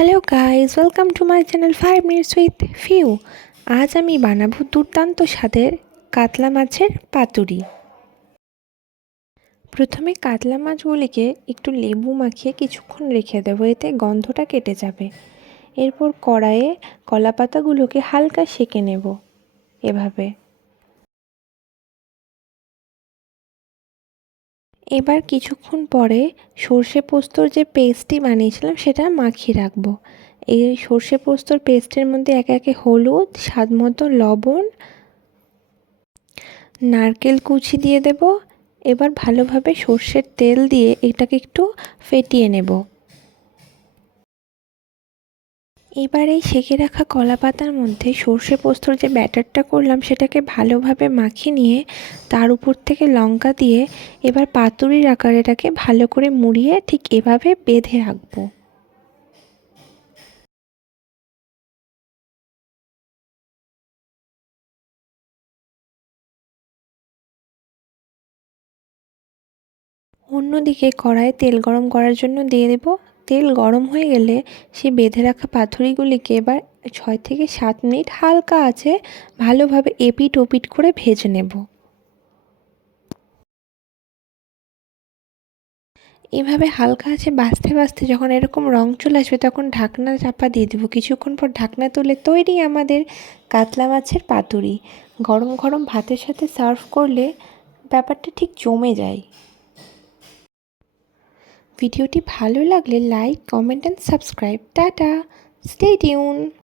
Hello guys welcome to my channel five minutes with few আজ আমি বানাবো দুর্দান্ত স্বাদের কাতলা মাছের পাতুরি। প্রথমে কাতলা মাছগুলিকে একটু লেবু মাখিয়ে কিছুক্ষণ রেখে দেবো, এতে গন্ধটা কেটে যাবে। এরপর কড়াইয়ে কলা পাতাগুলোকে হালকা সেঁকে নেব এভাবে। এবার কিছুক্ষণ পরে সর্ষে পোস্তর যে পেস্টটি বানিয়েছিলাম, সেটা মাখিয়ে রাখব। এই সর্ষে পোস্তর পেস্টের মধ্যে একে একে হলুদ, স্বাদ মতো লবণ, নারকেল কুচি দিয়ে দেব। এবার ভালোভাবে সর্ষের তেল দিয়ে এটাকে একটু ফেটিয়ে নেব। এবার এই সেঁকে রাখা কলা পাতার মধ্যে সর্ষে পোস্তর যে ব্যাটারটা করলাম, সেটাকে ভালোভাবে মাখিয়ে নিয়ে তার উপর থেকে লঙ্কা দিয়ে এবার পাতুরির আকারে এটাকে ভালো করে মুড়িয়ে ঠিক এভাবে বেঁধে রাখব। অন্যদিকে কড়াইয়ে তেল গরম করার জন্য দিয়ে দেব তেল গরম হয়ে গেলে সেই বেঁধে রাখা পাথুরিগুলিকে এবার ছয় থেকে সাত মিনিট হালকা আছে ভালোভাবে এপিট ওপিট করে ভেজে নেব। এভাবে হালকা আছে বাঁচতে বাঁচতে যখন এরকম রং চলে আসবে তখন ঢাকনা চাপা দিয়ে দেবো। কিছুক্ষণ পর ঢাকনা তুলে তৈরি আমাদের কাতলা মাছের পাতুরি। গরম গরম ভাতের সাথে সার্ভ করলে ব্যাপারটা ঠিক জমে যায়। ভিডিওটি ভালো লাগলে like comment and subscribe tata stay tune